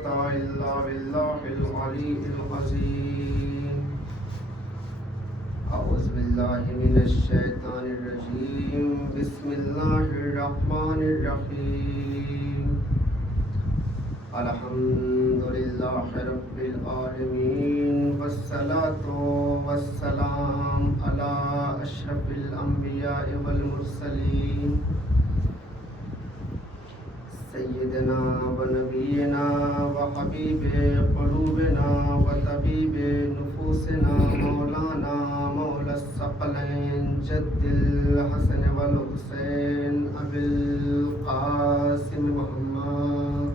قوة إلا بالله العلي العظيم. أعوذ بالله من الشيطان الرجيم. بسم الله الرحمن الرحيم. الحمد لله رب العالمين والصلاة والسلام على أشرف الأنبياء والمرسلين سيدنا ونبينا وحبيب قلوبنا وطبيب نفوسنا مولانا مولى الثقلين جد الحسن والحسين أبي القاسم محمد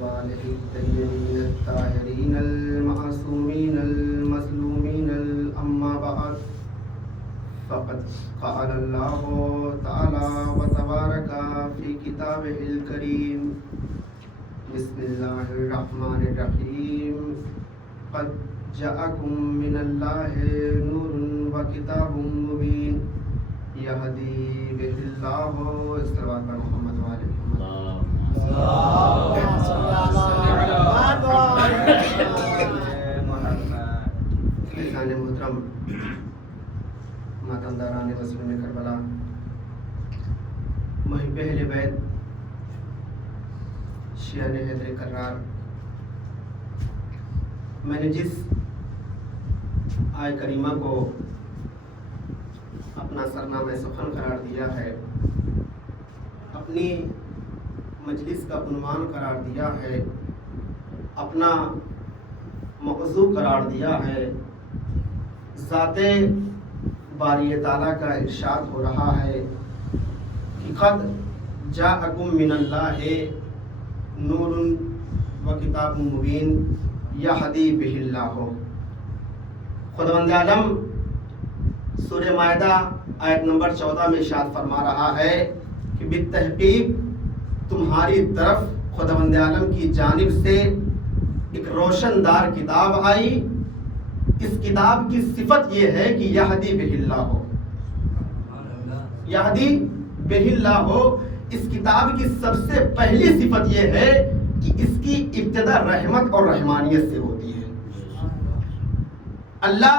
وآله الطيبين الطاهرين المعصومين المظلومين. أما بعد فقد قال الله تعالى وتبارك في كتابه الكريم. بسم الله الرحمن الرحيم. قد جاءكم من الله نور وكتاب مبين يهدي به الله. صلوات محمد وآل محمد. محترم ماتمداران مسلم کربلا، محب اہل بیت، شیعہ حیدر کرار، میں نے جس آیہ کریمہ کو اپنا سرنامہ سخن قرار دیا ہے، اپنی مجلس کا عنوان قرار دیا ہے، اپنا موضوع قرار دیا ہے، ذات باری تعالیٰ کا ارشاد ہو رہا ہے کہ قد جاءکم من اللہ نور و کتاب مبین یہدی بہ اللہ. خداوند عالم سورہ مائدہ آیت نمبر 14 میں ارشاد فرما رہا ہے کہ بالتحقیق تمہاری طرف خداوند عالم کی جانب سے ایک روشن دار کتاب آئی. اس کتاب کی صفت یہ ہے کہ یہدی بہ اللہ ہو، یہدی بہ اللہ ہو. اس کتاب کی سب سے پہلی صفت یہ ہے کہ اس کی ابتدا رحمت اور رحمانیت سے ہوتی ہے. اللہ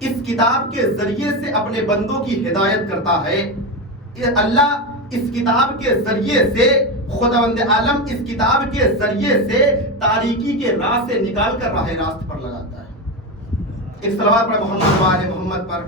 اس کتاب کے ذریعے سے اپنے بندوں کی ہدایت کرتا ہے. اللہ اس کتاب کے ذریعے سے، خداوند عالم اس کتاب کے ذریعے سے تاریکی کے راہ سے نکال کر راہ راست پر لگاتا ہے. ایک صلوات پر محمد و آل محمد پر.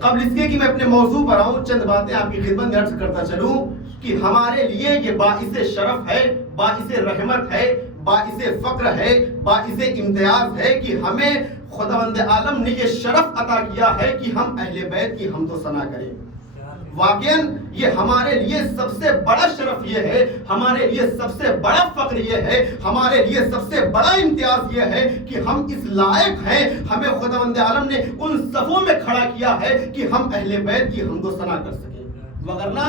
قبل اس کے کہ میں اپنے موضوع پر آؤں، چند باتیں آپ کی خدمت میں عرض کرتا چلوں کہ ہمارے لیے یہ باعث شرف ہے، باعث رحمت ہے، باعث فخر ہے، باعث امتیاز ہے کہ ہمیں خداوند عالم نے یہ شرف عطا کیا ہے کہ ہم اہل بیت کی حمد و ثنا کریں. واقعاً یہ ہمارے لیے سب سے بڑا شرف یہ ہے، ہمارے لیے سب سے بڑا فخر یہ ہے، ہمارے لیے سب سے بڑا امتیاز یہ ہے کہ ہم اس لائق ہیں. ہمیں خداوند عالم نے ان صفوں میں کھڑا کیا ہے کہ ہم اہل بیت کی حمد و ثنا کر سکیں. وگرنہ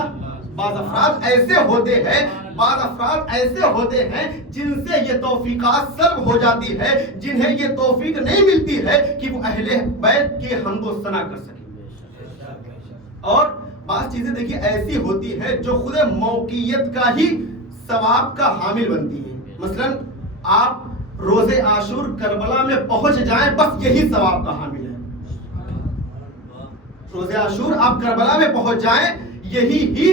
بعض افراد ایسے ہوتے ہیں جن سے یہ توفیقات سلب ہو جاتی ہے، جنہیں یہ توفیق نہیں ملتی ہے کہ وہ اہل بیت کی حمد و ثنا کر سکیں. اور بعض چیزیں دیکھیے ایسی ہوتی ہے جو خود موقعیت کا ہی ثواب کا حامل بنتی ہیں. مثلا آپ روز عاشور کربلا میں پہنچ جائیں، بس یہی ثواب کا حامل ہے. روز عاشور آپ کربلا میں پہنچ جائیں، یہی ہی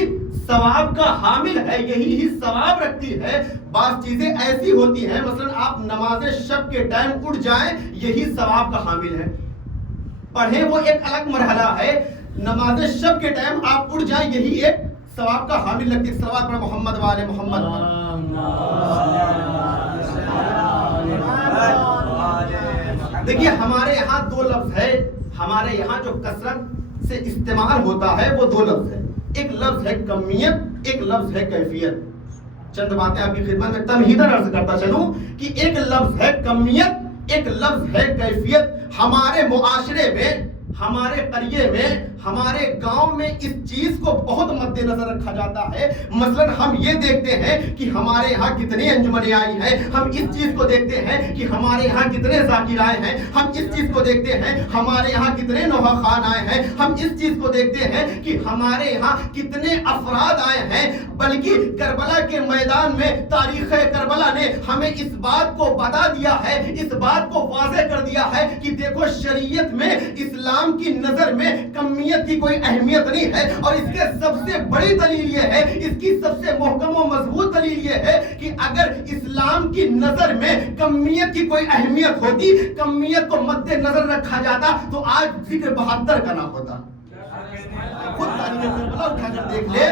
ثواب کا حامل ہے، یہی ہی ثواب رکھتی ہے. بعض چیزیں ایسی ہوتی ہیں، مثلا آپ نماز شب کے ٹائم اٹھ جائیں، یہی ثواب کا حامل ہے. پڑھیں وہ ایک الگ مرحلہ ہے، نماز شب کے ٹائم آپ اٹھ جائیں، یہی ایک ثواب کا حامل لگتی ہے. صلوات پر محمد و آل محمد. دیکھیے ہمارے یہاں دو لفظ ہے، ہمارے یہاں جو کثرت سے استعمال ہوتا ہے وہ دو لفظ ہے. ایک لفظ ہے کمیت، ایک لفظ ہے کیفیت. چند باتیں آپ کی خدمت میں تمہیداً عرض کرتا چلوں کہ ایک لفظ ہے کمیت، ایک لفظ ہے کیفیت. ہمارے معاشرے میں، ہمارے قریے میں، ہمارے گاؤں میں اس چیز کو بہت مد نظر رکھا جاتا ہے. مثلا ہم یہ دیکھتے ہیں کہ ہمارے یہاں کتنی انجمنیں آئی ہیں, ہم اس چیز کو دیکھتے ہیں کہ ہمارے یہاں کتنے ذاکر آئے ہیں, ہم اس چیز کو دیکھتے ہیں ہمارے یہاں کتنے نوحہ خان آئے ہیں, ہم اس چیز کو دیکھتے ہیں کہ ہمارے یہاں کتنے افراد آئے ہیں. بلکہ کربلا کے میدان میں تاریخ کربلا نے ہمیں اس بات کو بتا دیا ہے, اس بات کو واضح کر دیا ہے کہ دیکھو شریعت میں اسلام کی نظر میں کمیت کی کوئی اہمیت نہیں ہے. اور اس کے سب سے بڑی دلیل یہ ہے, اس کی سب سے محکم و مضبوط دلیل یہ ہے کہ اگر اسلام کی نظر میں کمیت کی کوئی اہمیت ہوتی, کمیت کو مد نظر رکھا جاتا, تو آج ذکر 72 کا نہ ہوتا. خود تاریخ کربلا اٹھا کر دیکھ لے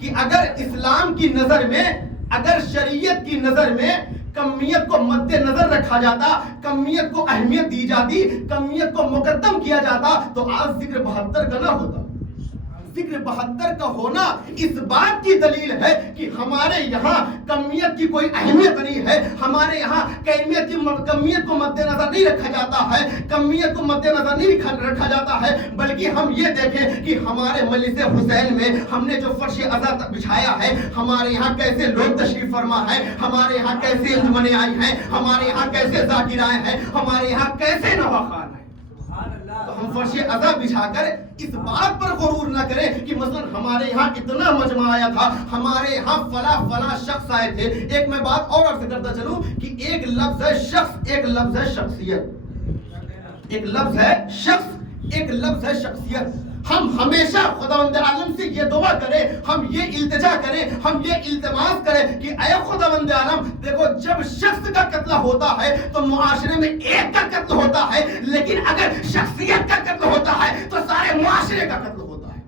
کہ اگر اسلام کی نظر میں, اگر شریعت کی نظر میں کمیت کو مد نظر رکھا جاتا, کمیت کو اہمیت دی جاتی, کمیت کو مقدم کیا جاتا, تو آج ذکر 72 کا نہ ہوتا. ذکر 72 کا ہونا اس بات کی دلیل ہے کہ ہمارے یہاں کمیت کی کوئی اہمیت نہیں ہے, ہمارے یہاں کمیت کو مد نظر نہیں رکھا جاتا ہے, کمیت کو مد نظر نہیں رکھا جاتا ہے. بلکہ ہم یہ دیکھیں کہ ہمارے مجلس حسین میں ہم نے جو فرش عزا بچھایا ہے, ہمارے یہاں کیسے لوگ تشریف فرما ہے, ہمارے یہاں کیسے انجمنیں آئی ہیں, ہمارے یہاں کیسے ذاکر آئے ہیں, ہمارے یہاں کیسے نوحہ خان ہیں. تو ہم فرش عزا بچھا کر اس بات پر غرور نہ کریں کہ مثلا ہمارے یہاں اتنا مجمع آیا تھا, ہمارے یہاں فلاں شخص آئے تھے. ایک میں بات اور عرض کرتا چلوں کہ ایک لفظ ہے شخص, ایک لفظ ہے شخصیت. ایک لفظ ہے شخص, ایک لفظ ہے شخصیت. ہم ہمیشہ خداوند عالم سے یہ دعا کریں, ہم یہ التجا کریں, ہم یہ التماس کریں کہ اے خداوند عالم, دیکھو جب شخص کا قتل ہوتا ہے تو معاشرے میں ایک کا قتل ہوتا ہے, لیکن اگر شخصیت کا قتل ہوتا ہے تو سارے معاشرے کا قتل ہوتا ہے.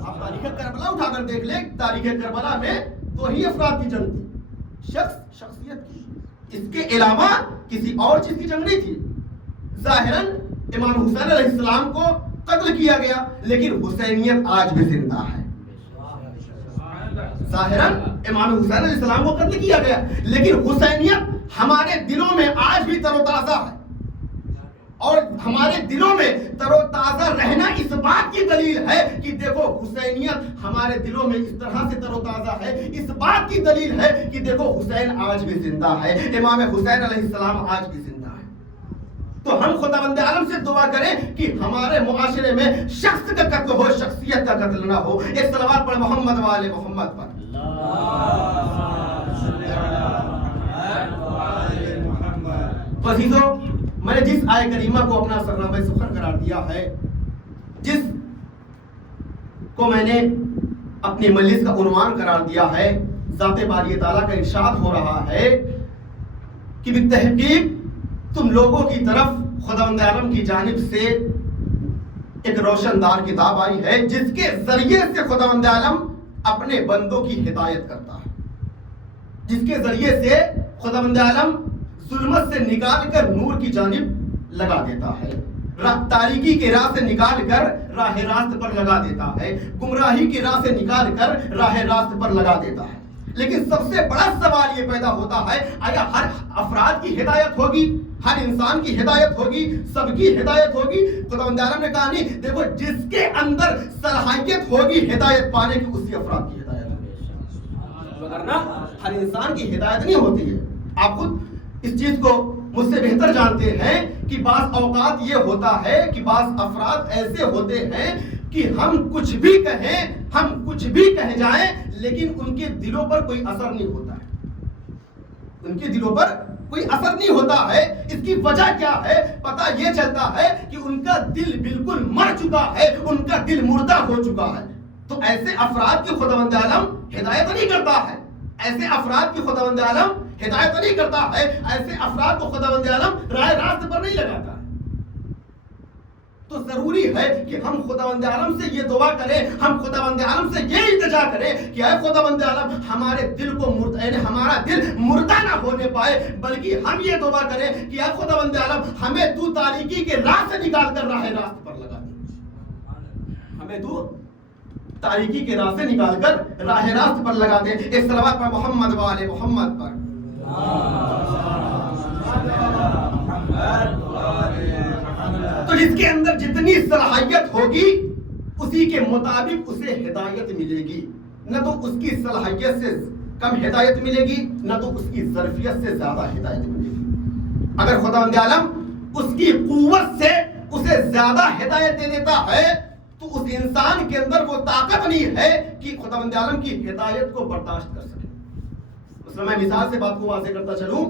آپ تاریخ کربلا اٹھا کر دیکھ لیں, تاریخ کربلا میں دو ہی افراد کی جنگ تھی, شخص شخصیت کی, اس کے علاوہ کسی اور چیز کی جنگ نہیں تھی. ظاہراً امام حسین علیہ السلام کو قتل کیا گیا, لیکن حسینیت آج بھی زندہ ہے. ظاہراً امام حسین علیہ السلام کو قتل کیا گیا, لیکن حسینیت ہمارے دلوں میں آج بھی تر و تازہ ہے. اور ہمارے دلوں میں تر و تازہ رہنا اس بات کی دلیل ہے کہ دیکھو حسینیت ہمارے دلوں میں اس طرح سے تر و تازہ ہے, اس بات کی دلیل ہے کہ دیکھو حسین آج بھی زندہ ہے, امام حسین علیہ السلام آج بھی زندہ ہے. تو ہم خداوند عالم سے دعا کریں کہ ہمارے معاشرے میں شخص کا قتل ہو, شخصیت کا قتل نہ ہو. ایک صلوات پڑھ محمد والے محمد پر. تو عزیزو, میں نے جس آیہ کریمہ کو اپنا سرنامہ سخن قرار دیا ہے, جس کو میں نے اپنی مجلس کا عنوان قرار دیا ہے, ذات باری تعالیٰ کا ارشاد ہو رہا ہے کہ بالتحقیق تم لوگوں کی طرف خداوند عالم کی جانب سے ایک روشندار کتاب آئی ہے, جس کے ذریعے سے خداوند عالم اپنے بندوں کی ہدایت کرتا ہے, جس کے ذریعے سے خداوند عالم ظلمت سے نکال کر نور کی جانب لگا دیتا ہے, تاریکی کے راہ سے نکال کر راہ راست پر لگا دیتا ہے, گمراہی کی راہ سے نکال کر راہ راست پر لگا دیتا ہے. لیکن سب سے بڑا سوال یہ پیدا ہوتا ہے, آیا ہر افراد کی ہدایت ہوگی, ہر انسان کی ہدایت ہوگی, سب کی ہدایت ہوگی؟ خداوند عالم نے کہا نہیں, دیکھو جس کے اندر صلاحیت ہوگی ہدایت پانے کی, اسی افراد کی ہدایت ہوگی, وگرنہ ہر انسان کی ہدایت نہیں ہوتی ہے. آپ خود اس چیز کو مجھ سے بہتر جانتے ہیں کہ بعض اوقات یہ ہوتا ہے کہ بعض افراد ایسے ہوتے ہیں کہ ہم کچھ بھی کہیں, ہم کچھ بھی کہہ جائیں, لیکن ان کے دلوں پر کوئی اثر نہیں ہوتا ہے, ان کے دلوں پر کوئی اثر نہیں ہوتا ہے. اس کی وجہ کیا ہے؟ پتہ یہ چلتا ہے کہ ان کا دل بالکل مر چکا ہے, ان کا دل مردہ ہو چکا ہے. تو ایسے افراد کی خداوند عالم ہدایت نہیں کرتا ہے, ایسے افراد کی خداوند عالم ہدایت نہیں کرتا ہے, ایسے افراد کو خداوند عالم راہ راست پر نہیں لگاتا ہے. تو ضروری ہے کہ ہم خداوند عالم سے یہ دعا کریں, ہم خداوند عالم سے یہ التجا کریں کہ اے خداوند عالم ہمارے دل کو ہمارا دل مردہ نہ ہونے پائے, بلکہ ہم یہ دعا کریں کہ اے خداوند عالم ہمیں تو تاریکی کے راہ سے نکال کر راہ راست پر لگا دے, ہمیں تو تاریکی کے راہ سے نکال کر راہ راست پر لگا دے. ایک صلوات پر محمد والے محمد پر. تو جس کے اندر جتنی صلاحیت ہوگی اسی کے مطابق اسے ہدایت ملے گی، نہ تو اس کی صلاحیت سے کم ہدایت ملے گی، نہ تو اس کی ظرفیت سے زیادہ ہدایت ملے گی۔ اگر خداوند عالم اس کی قوت سے اسے زیادہ ہدایت دے دیتا ہے تو اس انسان کے اندر وہ طاقت نہیں ہے کہ خداوند عالم کی ہدایت کو برداشت کر سکے۔ مثلا میں مثال سے بات کو واضح کرتا چلوں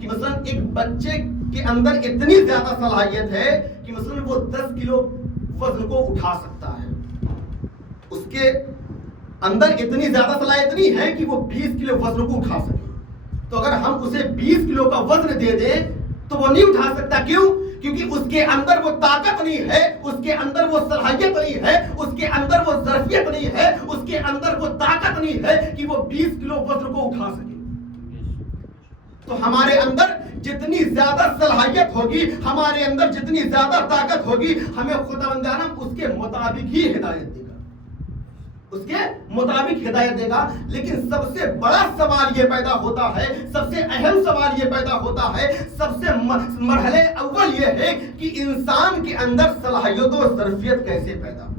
کہ مثلا ایک بچے کے اندر اتنی زیادہ صلاحیت ہے کہ مثلا وہ 10 کلو وزن کو اٹھا سکتا ہے، اس کے اندر اتنی زیادہ صلاحیت نہیں ہے کہ وہ 20 کلو وزن کو اٹھا سکے۔ تو اگر ہم اسے 20 کلو کا وزن دے دیں تو وہ نہیں اٹھا سکتا۔ کیوں؟ کیونکہ اس کے اندر وہ طاقت نہیں ہے، اس کے اندر وہ صلاحیت نہیں ہے، اس کے اندر وہ ظرفیت نہیں ہے، اس کے اندر وہ طاقت نہیں ہے کہ وہ 20 کلو وزن کو اٹھا سکے۔ تو ہمارے اندر جتنی زیادہ صلاحیت ہوگی، ہمارے اندر جتنی زیادہ طاقت ہوگی، ہمیں خداوند عالم اس کے مطابق ہی ہدایت دے گا، اس کے مطابق ہدایت دے گا۔ لیکن سب سے بڑا سوال یہ پیدا ہوتا ہے، سب سے اہم سوال یہ پیدا ہوتا ہے، سب سے مرحلے اول یہ ہے کہ انسان کے اندر صلاحیت و ظرفیت کیسے پیدا ہو۔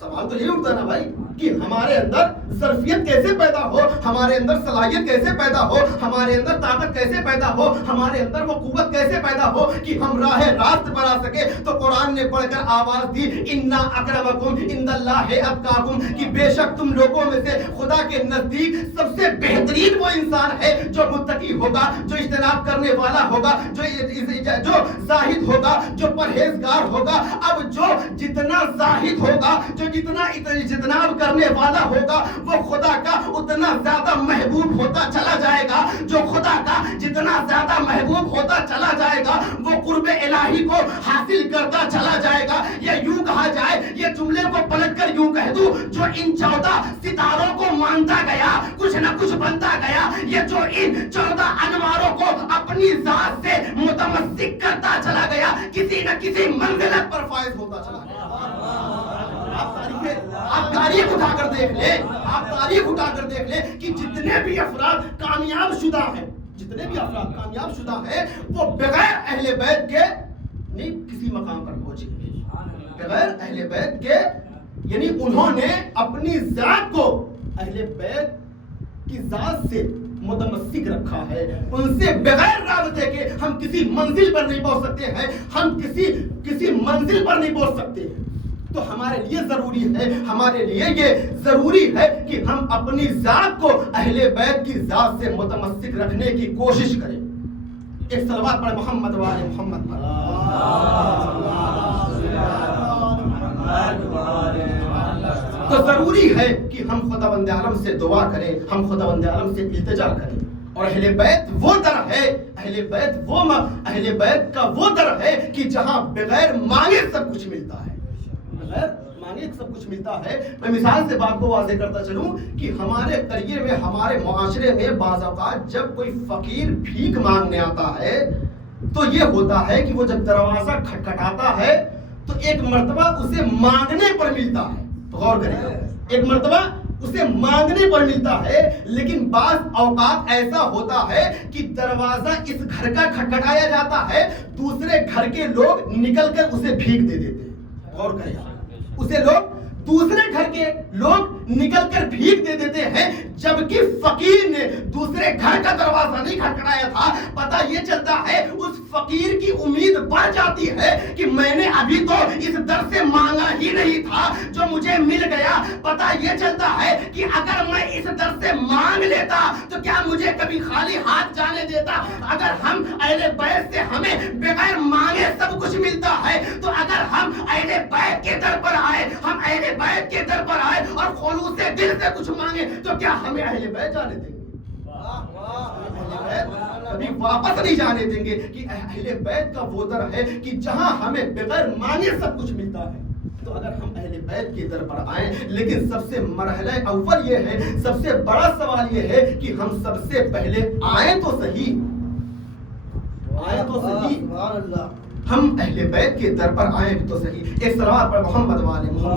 سوال تو یہ اٹھتا ہے نا بھائی کہ ہمارے اندر ظرفیت کیسے پیدا ہو، ہمارے اندر صلاحیت کیسے پیدا ہو، ہمارے اندر طاقت کیسے پیدا ہو، ہمارے اندر وہ قوت کیسے پیدا ہو کہ ہم راہ راست پر آ سکے۔ تو قرآن نے پڑھ کر آواز دی، اِنَّ أَكْرَمَكُمْ عِندَ اللَّهِ أَتْقَاكُمْ، کہ بے شک تم لوگوں میں سے خدا کے نزدیک سب سے بہترین وہ انسان ہے جو متقی ہوگا، جو اجتناب کرنے والا ہوگا، جو زاہد ہوگا، جو پرہیزگار ہوگا۔ اب جو جتنا زاہد ہوگا، جو جتنا اجتناب کرنے والا ہوگا، وہ خدا کا اتنا زیادہ محبوب ہوتا چلا جائے گا۔ جو خدا کا جتنا زیادہ محبوب ہوتا چلا جائے گا، وہ قرب الہی کو حاصل کرتا چلا جائے گا۔ یہ یوں کہا جائے، یہ جملے کو پلٹ کر یوں کہہ دوں، جو ان 14 ستاروں کو مانتا گیا، کچھ نہ کچھ بنتا گیا، یہ جو ان 14 انواروں کو اپنی ذات سے متمسک کرتا چلا گیا، کسی نہ کسی منزلت پر فائز ہوتا چلا گیا۔ آپ تاریخ اٹھا کر دیکھ لیں، آپ تاریخ اٹھا کر دیکھ لیں کہ جتنے بھی افراد کامیاب شدہ ہیں، جتنے بھی افراد کامیاب شدہ ہیں، وہ بغیر اہل بیت کے نہیں کسی مقام پر پہنچے، بغیر اہل بیت کے، یعنی انہوں نے اپنی ذات کو اہل بیت کی ذات سے متمسک رکھا ہے۔ ان سے بغیر رابطے کے ہم کسی منزل پر نہیں پہنچ سکتے ہیں، ہم کسی منزل پر نہیں پہنچ سکتے ہیں۔ تو ہمارے لیے ضروری ہے، ہمارے لیے یہ ضروری ہے کہ ہم اپنی ذات کو اہل بیت کی ذات سے متمسک رکھنے کی کوشش کریں۔ ایک صلوات پڑھ محمد وآل محمد پر۔ تو ضروری ہے کہ ہم خداوند عالم سے دعا کریں، ہم خداوند عالم سے التجا کریں۔ اور اہل بیت وہ در ہے، اہل بیت کا وہ در ہے کہ جہاں بغیر مانگے سب کچھ ملتا ہے، بغیر مانگے سب کچھ ملتا ہے۔ میں مثال سے بات کو واضح کرتا چلوں کہ ہمارے قریے میں، ہمارے معاشرے میں بعض اوقات جب کوئی فقیر بھیک مانگنے آتا ہے تو یہ ہوتا ہے کہ وہ جب دروازہ کھٹکھٹاتا ہے تو ایک مرتبہ اسے مانگنے پر ملتا ہے۔ تو غور کریں، ایک مرتبہ اسے مانگنے پر ملتا ہے، لیکن بعض اوقات ایسا ہوتا ہے کہ دروازہ اس گھر کا کھٹکھٹایا جاتا ہے، دوسرے گھر کے لوگ نکل کر اسے بھیک دے دیتے ہیں۔ غور کریں، اسے دوسرے گھر کے لوگ نکل کر بھیک دے دیتے ہیں، جبکہ فقیر نے دوسرے گھر کا دروازہ نہیں کھٹکھٹایا تھا۔ پتہ یہ چلتا ہے اس فقیر کی امید بڑھ جاتی ہے کہ میں نے ابھی تو اس در سے مانگا ہی نہیں تھا جو مجھے مل گیا۔ پتہ یہ چلتا ہے کہ اگر میں اس در سے مانگ لیتا تو کیا مجھے کبھی خالی ہاتھ جانے دیتا۔ اگر ہم اہل بیت سے ہمیں بغیر مانگے سب کچھ ملتا ہے، تو اگر ہم اہل بیت کے در پر آئے، ہم اہل بیت کے در پر آئے اور خلوص دل سے کچھ مانگے، تو کیا ہمیں اہل بیت جانے دیں گے؟ کبھی واپس نہیں جانے دیں گے۔ کہ اہل بیت کا وہ در ہے کہ جہاں ہمیں بغیر مانگے سب کچھ ملتا ہے۔ تو اگر ہم اہل بیت کے در پر آئیں، لیکن سب سے مرحلہ اول یہ ہے، سب سے بڑا سوال یہ ہے کہ ہم سب سے پہلے آئیں تو صحیح، آئیں تو صحیح، ہم اہل بیت کے در پر آئیں تو صحیح۔ ایک صلوات پر محمد وآل محمد۔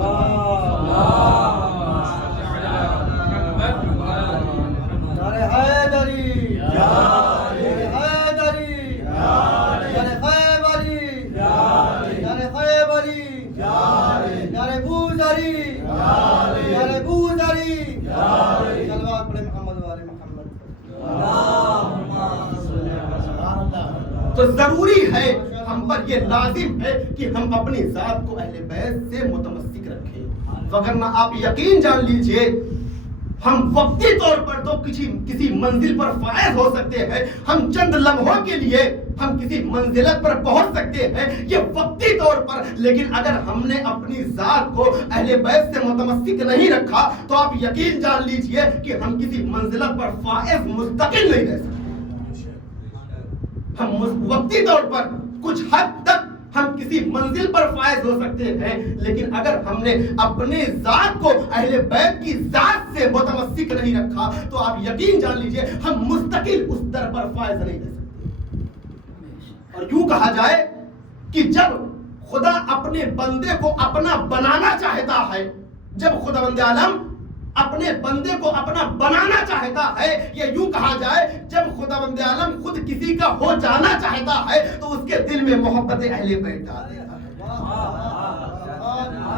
حیدری حیدری حیدری تو ضروری ہے ہم پر یہ لازم ہے کہ ہم اپنی ذات کو اہل بیت سے متمسک رکھیں، وگرنہ آپ یقین جان لیجئے ہم وقتی طور پر تو کسی منزل پر فائز ہو سکتے ہیں، ہم چند لمحوں کے لیے ہم کسی منزلت پر پہنچ سکتے ہیں، یہ وقتی طور پر، لیکن اگر ہم نے اپنی ذات کو اہل بیت سے متمسک نہیں رکھا تو آپ یقین جان لیجئے کہ ہم کسی منزلت پر فائز مستقل نہیں رہ سکتے۔ ہم وقتی طور پر کچھ حد تک ہم کسی منزل پر فائز ہو سکتے ہیں، لیکن اگر ہم نے اپنے ذات کو اہل بیت کی ذات سے متمسک نہیں رکھا تو آپ یقین جان لیجئے ہم مستقل اس در پر فائز نہیں رہ سکتے۔ اور یوں کہا جائے کہ جب خدا اپنے بندے کو اپنا بنانا چاہتا ہے، جب خداوند عالم اپنے بندے کو اپنا بنانا چاہتا ہے، یا یوں کہا جائے جب خداوند عالم خود کسی کا ہو جانا چاہتا ہے تو اس کے دل میں محبت اہل بیت ڈال دیتا ہے۔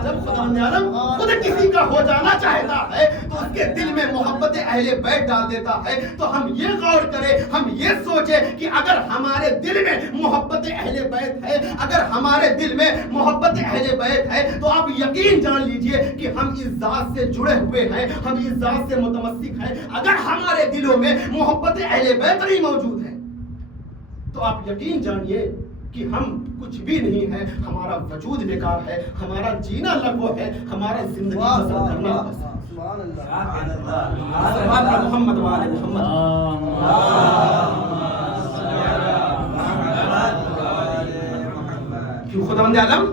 جب خداوند عالم خود کسی کا ہو جانا چاہتا ہے تو اس کے دل میں محبت اہل بیت ڈال دیتا ہے۔ تو ہم یہ غور کریں، ہم یہ سوچیں کہ اگر ہمارے دل میں محبت اہل بیت ہے، اگر ہمارے دل میں محبت اہل بیت ہے تو آپ یقین جان لیجئے کہ ہم اس ذات سے جڑے ہوئے ہیں، ہم اس ذات سے متمسک ہیں۔ اگر ہمارے دلوں میں محبت اہل بیت نہیں موجود ہے تو آپ یقین جانیے کہ ہم کچھ بھی نہیں ہے، ہمارا وجود بیکار ہے، ہمارا جینا لغو ہے، ہمارا زندگی بسر کرنا محمد وآل محمد۔ کیوں خداوند عالم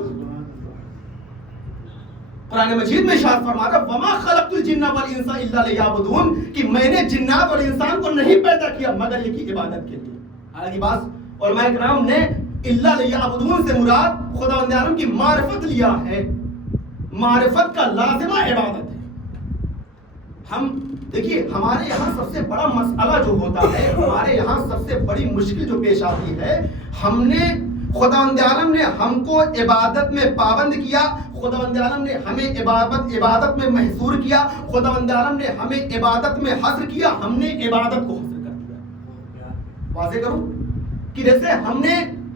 قرآن مجید میں ارشاد فرماتا وما خلقت الجن والانس الا لیعبدون، کہ میں نے جنات اور انسان کو نہیں پیدا کیا مگر یہ کی عبادت کے لیے۔ حالانکہ بات علماء کرام نے الا لیعبدون سے مراد خداوند عالم کی معرفت لیا ہے، معرفت کا لازمہ عبادت ہے۔ ہم دیکھیے ہمارے یہاں سب سے بڑا مسئلہ جو ہوتا ہے، ہمارے یہاں سب سے بڑی مشکل جو پیش آتی ہے، ہم نے خداوند عالم نے ہم کو عبادت میں پابند کیا، خداوند عالم نے ہمیں عبادت میں محصور کیا، خداوند عالم نے ہمیں عبادت میں حصر کیا، ہم نے عبادت کو حصر کر دیا۔ واضح کروں کہ جیسے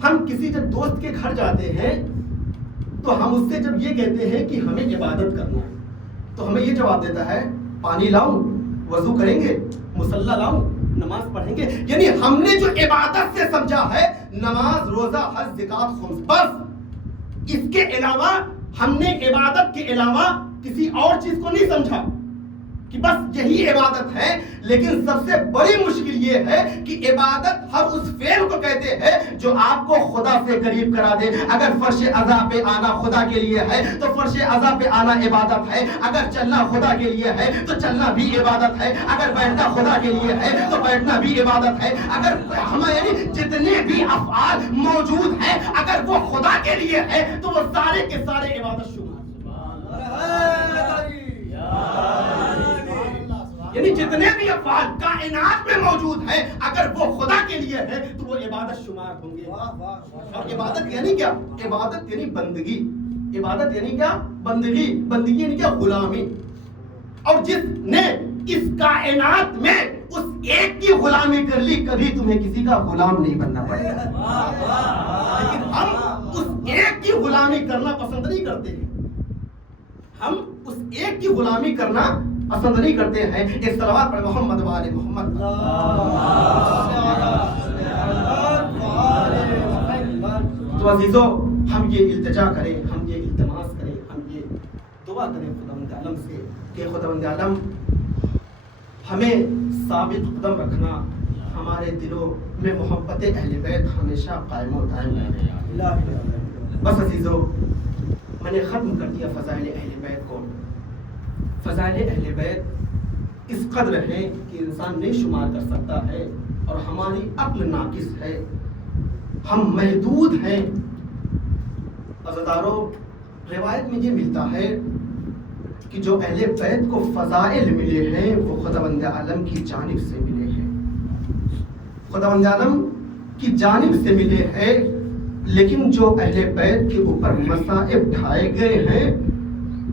ہم کسی جب دوست کے گھر جاتے ہیں تو ہم اس سے جب یہ کہتے ہیں کہ ہمیں عبادت کرنا ہے تو ہمیں یہ جواب دیتا ہے پانی لاؤں، وضو کریں گے، مصلی لاؤں، نماز پڑھیں گے۔ یعنی ہم نے جو عبادت سے سمجھا ہے نماز، روزہ، حج، زکات، خمس، بس اس کے علاوہ ہم نے عبادت کے علاوہ کسی اور چیز کو نہیں سمجھا کہ بس یہی عبادت ہے۔ لیکن سب سے بڑی مشکل یہ ہے کہ عبادت ہر اس فعل کو کہتے ہیں جو آپ کو خدا سے قریب کرا دے۔ اگر فرش عزا پہ آنا خدا کے لیے ہے تو فرش عزا پہ آنا عبادت ہے، اگر چلنا خدا کے لیے ہے تو چلنا بھی عبادت ہے، اگر بیٹھنا خدا کے لیے ہے تو بیٹھنا بھی عبادت ہے، اگر ہمارے جتنے بھی افعال موجود ہیں اگر وہ خدا کے لیے ہے تو وہ سارے کے سارے عبادت شمار۔ یعنی جتنے بھی افعال کائنات میں موجود ہیں اگر وہ خدا کے لیے ہے تو وہ عبادت شمار ہوں گے۔ اور عبادت یعنی کیا؟ عبادت یعنی بندگی، عبادت یعنی کیا؟ بندگی، بندگی یعنی کیا؟ غلامی۔ اور جس نے اس کائنات میں اس ایک کی غلامی کر لی کبھی تمہیں کسی کا غلام نہیں بننا پڑے گا۔ لیکن ہم اس ایک کی غلامی کرنا پسند نہیں کرتے ہیں، ہم اس ایک کی غلامی کرنا پسند نہیں کرتے ہیں۔ ایک صلوات پر محمد وآل محمد۔ تو عزیزو ہم یہ التجا کریں، ہم یہ التماس کریں، ہم یہ دعا کریں خداوند عالم سے کہ خداوند عالم ہمیں ثابت قدم رکھنا، ہمارے دلوں میں محبت اہل بیت ہمیشہ قائم و دائم رہے۔ بس عزیزو میں نے ختم کر دیا فضائل اہل بیت کو۔ فضائل اہل بیت اس قدر ہے کہ انسان نہیں شمار کر سکتا ہے، اور ہماری عقل ناقص ہے، ہم محدود ہیں۔ عزیزارو روایت میں یہ ملتا ہے کہ جو اہل بیت کو فضائل ملے ہیں وہ خداوند عالم کی جانب سے ملے ہیں، خداوند عالم کی جانب سے ملے ہیں۔ لیکن جو اہل بیت کے اوپر مصائب ڈھائے گئے ہیں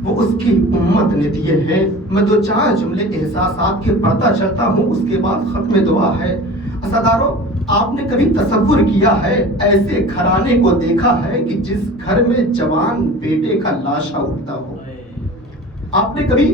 وہ اس کی امت نے دیے ہیں۔ میں دو چار جملے احساسات کے پڑھتا چلتا ہوں، اس کے بعد ختم دعا ہے۔ عزادارو، آپ نے کبھی تصور کیا ہے، ایسے گھرانے کو دیکھا ہے کہ جس گھر میں جوان بیٹے کا لاشا اٹھتا ہو؟ آپ نے کبھی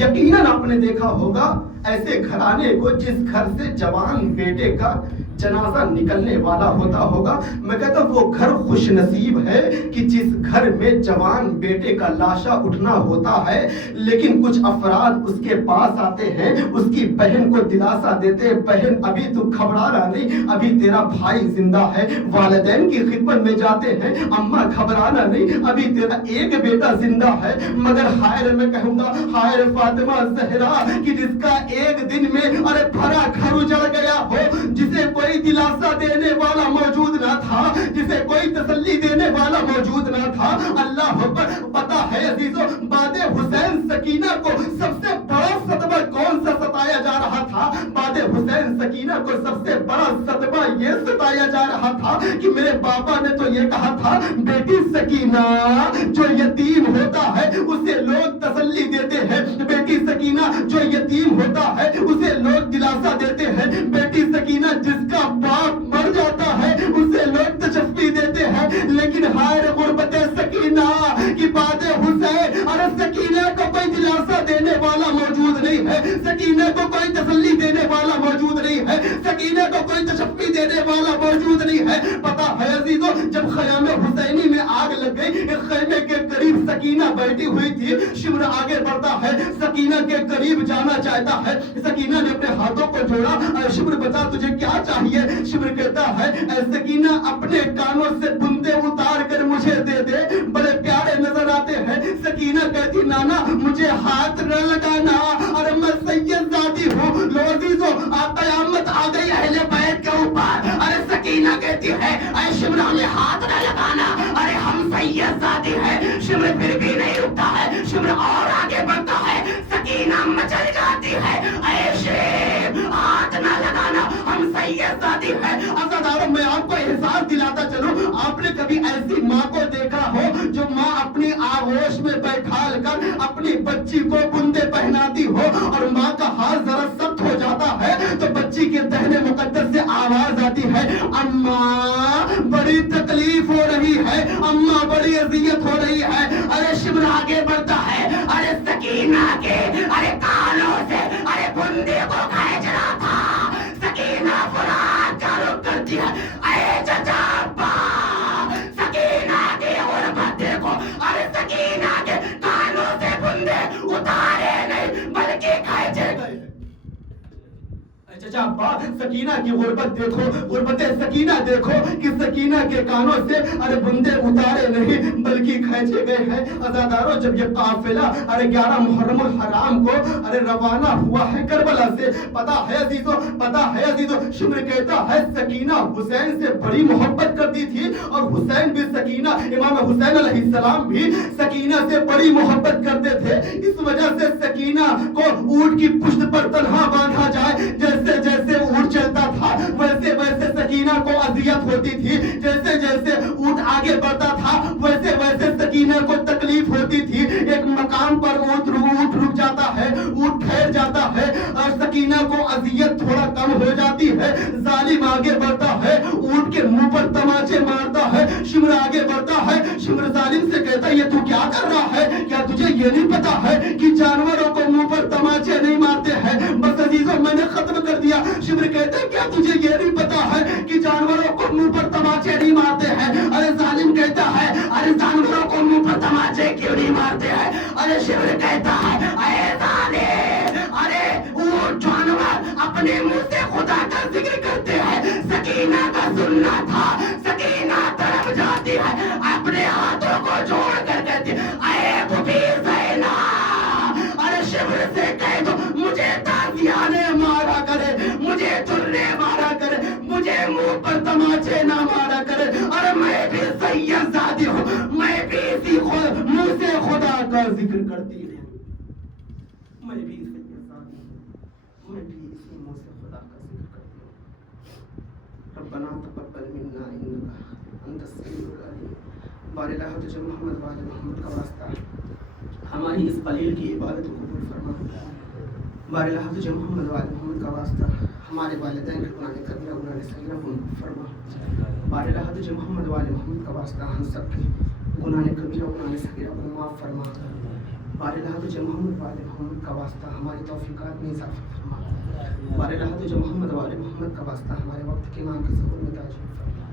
یقیناً آپ نے دیکھا ہوگا ایسے گھرانے کو جس گھر سے جوان بیٹے کا جنازہ نکلنے والا ہوتا ہوگا۔ میں کہتا ہوں وہ گھر خوش نصیب ہے کہ جس گھر میں جوان بیٹے کا لاشا اٹھنا ہوتا ہے، لیکن کچھ افراد اس کے پاس آتے ہیں، اس کی بہن کو دلاسا دیتے ہیں، بہن ابھی تو گھبرانا نہیں، ابھی تیرا بھائی زندہ ہے۔ والدین کی خدمت میں جاتے ہیں، اماں گھبرانا نہیں، ابھی تیرا ایک بیٹا زندہ ہے۔ مگر ہائے میں کہوں گا، ہائے فاطمہ زہرا کہ جس کا ایک دن میں بھرا گھر اجڑ گیا ہو، جسے کوئی دلاسا دینے والا موجود نہ تھا، جسے کوئی تسلی دینے والا موجود نہ تھا۔ اللہ اکبر۔ پتہ ہے عزیزو، بعد حسین سکینہ کو سب سے بڑا صدمہ کون سا ستایا جا رہا تھا؟ بعد حسین سکینہ کو سب سے بڑا صدمہ یہ ستایا جا رہا تھا کہ میرے بابا نے تو یہ کہا تھا، بیٹی سکینہ جو یتیم ہوتا ہے اسے لوگ تسلی دیتے ہیں، بیٹی سکینہ جو یتیم ہوتا ہے اسے لوگ دلاسا دیتے ہیں، بیٹی سکینہ جس کا باپ مر جاتا ہے اسے لوگ تشفی دیتے ہیں۔ لیکن ہائے غربت سکینہ کی بعد حسین، سکینہ کو کوئی دلاسا دینے والا موجود نہیں ہے، سکینہ کو کوئی تسلی دینے والا موجود نہیں ہے، سکینہ کو کوئی تشفی دینے والا موجود نہیں ہے۔ پتہ ہے عزیزو، جب خیام حسینی میں آگ لگ گئی، ایک خیمے کے قریب سکینہ بیٹھی ہوئی تھی، شمر آگے بڑھتا ہے، سکینہ کے قریب جانا چاہتا ہے، سکینہ نے اپنے ہاتھوں کو جوڑا، شمر بتا تجھے کیا چاہیے؟ شمر کہتا ہے، اے سکینہ اپنے کانوں سے بندے اتار کر مجھے دے دے، بڑے پیارے نظر آتے ہیں۔ سکینہ کہتی، نانا مجھے ہاتھ نہ لگانا، اور میں سید زادی ہوں، لو عزیزو قیامت آ گئی اہل بیت کے اوپر۔ ارے سکینہ کہتی ہے، اے شمر ہمیں ہاتھ نہ لگانا، ارے ہم سید زادی ہیں۔ شمر پھر بھی نہیں رکتا ہے، شمر اور آگے بڑھتا ہے، سکینہ مچل جاتی ہے، اے شیب ہاتھ نہ لگانا، ہم سید زادی ہیں۔ عزاداروں، میں آپ کو احساس دلاتا چلوں، آپ نے کبھی ایسی ماں کو دیکھا ہو جو ماں اپنی آغوش میں بیٹھال کر اپنی بچی کو بندے پہناتی ہو، اور ماں کا ہاتھ ذرا سخت ہو جاتا ہے تو بچی کے دہنے مقدس سے آواز آتی ہے، اماں بڑی تکلیف ہو رہی ہے، اماں بڑی اذیت ہو رہی ہے۔ ارے شمر آگے بڑھتا ہے، ارے سکینہ کے کانوں سے بندے کو کھینچ رہا تھا، سکینہ فرات کا رخ کرتی ہے، اے چچا ابا سکینہ کی غربت دیکھو، ارے سکینہ کے کانوں سے بندے اتارے نہیں بلکہ کھینچے گئے۔ چچا ابا سکینہ کی غربت دیکھو، غربت سکینہ دیکھو کہ سکینہ کے کانوں سے بندے اتارے نہیں بلکہ کھینچے گئے ہیں۔ عزاداروں، جب یہ قافلہ 11 محرم الحرام کو روانہ ہوا ہے کربلا سے، پتہ ہے عزیزو، شمر کہتا ہے سکینہ حسین سے بڑی محبت کرتی تھی، اور حسین بھی سکینہ، امام حسین علیہ السلام بھی سکینہ سے بڑی محبت کرتے تھے۔ اس وجہ سے سکینہ کو اونٹ کی پشت پر تنہا باندھا جائے، جیسے جیسے اونٹ چلتا تھا ویسے ویسے سکینہ کو اذیت ہوتی تھی، جیسے جیسے اونٹ آگے بڑھتا تھا ویسے ویسے سکینہ کو تکلیف ہوتی تھی۔ ایک مقام پر اونٹ رک جاتا ہے، اونٹ ٹھہر جاتا ہے، اور سکینہ کو اذیت تھوڑا کم ہو جاتی ہے۔ ظالم آگے بڑھتا ہے، اونٹ کے منہ پر تماچے مارتا ہے، شمر آگے بڑھتا ہے، شمر ظالم سے کہتا ہے، یہ تو کیا کر رہا ہے؟ کیا تجھے یہ نہیں پتا ہے کہ جانوروں کو منہ پر تماچے نہیں مارتے ہیں؟ بس عزیزو میں نے ختم کر دیا۔ شمر کہتے ہیں، کیا تجھے یہ نہیں پتا ہے کہ جانوروں کو منہ پر تماچے نہیں مارتے ہیں؟ ارے ظالم کہتا ہے، ارے جانوروں کو منہ پر تماچے کیوں نہیں مارتے ہیں؟ ارے شمر کہتا ہے، اے ظالم، ارے وہ جانور اپنے منہ سے خدا کا ذکر کرتے ہیں، سکینہ کا سننا تھا، سکینہ تڑپ جاتی ہے، اپنے ہاتھوں کو جوڑ کر کہتی ہے، اے بھوپی زینہ، ارے شمر سے کہہ دو مجھے تازیانے مارا کرے، مجھے چلے مارا کرے، مجھے منہ پر تماچے نہ مارا کرے، اور میں بھی سید زادی ہوں، میں بھی اسی منہ سے خدا کا ذکر کرتی ہوں، میں بھی سید زادی ہوں، میں بھی اسی منہ سے خدا کا ذکر کرتی ہوں۔ ربنا تقبل منا انک انت السمیع العلیم بارالہ تجھے محمد وال محمد کا واسطہ ہماری اس قلیل کی عبادت کو قبول فرما. بارالہ تجھے محمد وال محمد کا واسطہ ہمارے والدین کے گناہ کبیرہ گناہ صغیرہ کو فرما. بارالہ تجھے محمد وال محمد کا واسطہ ہم سب کے گناہ کبیرہ گناہ صغیرہ کو معاف فرما. بارالہ تجھے محمد وال محمد کا واسطہ ہماری توفیقات میں اضافہ فرما. بارالہ تجھے محمد وال محمد کا واسطہ ہمارے وقت کے امام کے ظہور میں تاجر فرما.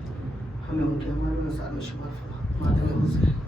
ہمیں ان کے ہمارے انصار میں شمار فرما. ماتم حسین